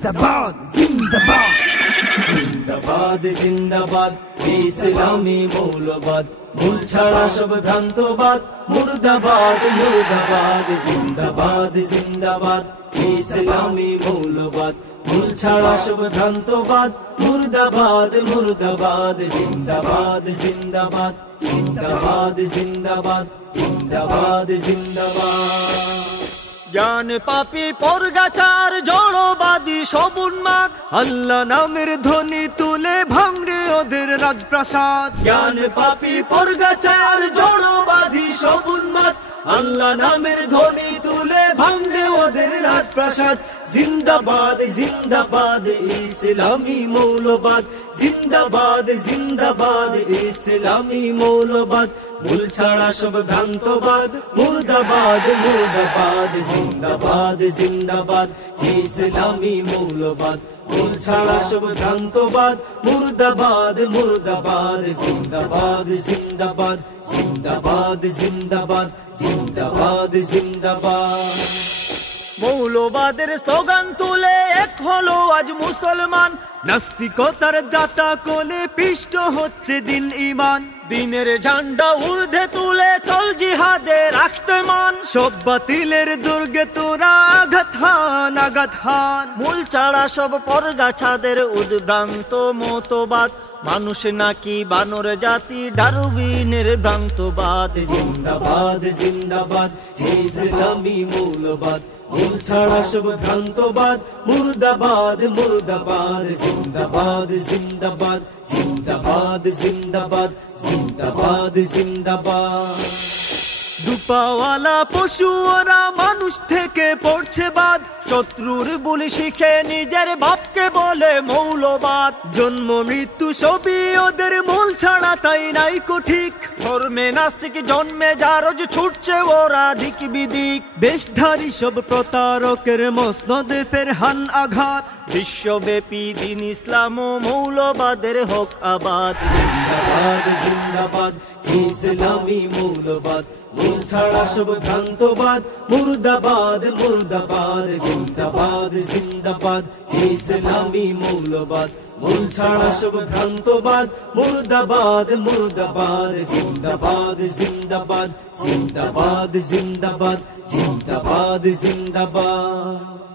জিন্দাবাদ জিন্দাবাদ জিন্দাবাদ জিন্দাবাদ ইসলামী মৌলবাদ ভুল ছাড়া সব ভ্রান্তবাদ মুর্দাবাদ মুর্দাবাদ জিন্দাবাদ জিন্দাবাদ ইসলামী মৌলবাদ ভুল ছাড়া সব ভ্রান্তবাদ মুর্দাবাদ মুর্দাবাদ জিন্দাবাদ জিন্দাবাদ জিন্দাবাদ জিন্দাবাদ জিন্দাবাদ জিন্দাবাদ জ্ঞান পাপী পরগাছার জড়বাদী সব উন্মাদ আল্লাহ নামের ধ্বনি তুলে ভাঙড়ে ওদের রাজপ্রাসাদ জ্ঞান পাপী পরগাছার জড়বাদী সব উন্মাদ আল্লাহ নামের ধ্বনি তুলে ভাঙড়ে ওদের রাজপ্রাসাদ জিন্দাবাদ জিন্দাবাদ ইসলামী মৌলবাদ জিন্দাবাদ জিন্দাবাদ ইসলামী মৌলবাদ ভুল ছাড়া সব ভ্রান্তবাদ মুর্দাবাদ মুর্দাবাদ জিন্দাবাদ জিন্দাবাদ ইসলামী মৌলবাদ ভুল ছাড়া সব ভ্রান্তবাদ মুর্দাবাদ মুর্দাবাদ জিন্দাবাদ জিন্দাবাদ জিন্দাবাদ জিন্দাবাদ জিন্দাবাদ জিন্দাবাদ মৌলবাদের স্লোগান তুলে এক হলো আজ মুসলমান নাস্তিকতার দাতা কোলে পিষ্ট হচ্ছে দিন ঈমান দিনের ঝান্ডা ঊর্ধ্বে তুলে চল জিহাদে রাখতে মান সব বাতিলের দুর্গে তোরা আঘাত হান মূল ছাড়া সব পরগাছাদের উদ্ভ্রান্ত মতবাদ মানুষ নাকি বানর জাতি ডারউইনের ভ্রান্তবাদ জিন্দাবাদ জিন্দাবাদ ইসলামী মৌলবাদ ভুল ছাড়া সব ভ্রান্তবাদ মুর্দাবাদ মুর্দাবাদ জিন্দাবাদ জিন্দাবাদ জিন্দাবাদ জিন্দাবাদ জিন্দাবাদ জিন্দাবাদ দুপাওয়ালা পশু ওরা মানুষ থেকে পড়ছে বাদ শত্রুর বুলি শিখে নিজের বাপকে বলে মৌলবাদ জন্ম মৃত্যু সবই ওদের মূল ছাড়া তাই নাই ঠিক ধর্মে নাস্তিক জন্মে যা রোজ ছুটছে ওরা দিক বিদিক বেশধারী সব প্রতারকের মসনদে ফেরহান আঘাত বিশ্বব্যাপী দিন ইসলাম ও মৌলবাদের হক আবাদ জিন্দাবাদ জিন্দাবাদ ইসলামী মৌলবাদ ভুল ছাড়া সব ভ্রান্তবাদ মুর্দাবাদ মুর্দাবাদ জিন্দাবাদ জিন্দাবাদ ইসলামী মৌলবাদ ভুল ছাড়া সব ভ্রান্তবাদ মুর্দাবাদ মুর্দাবাদ জিন্দাবাদ জিন্দাবাদ জিন্দাবাদ জিন্দাবাদ জিন্দাবাদ জিন্দাবাদ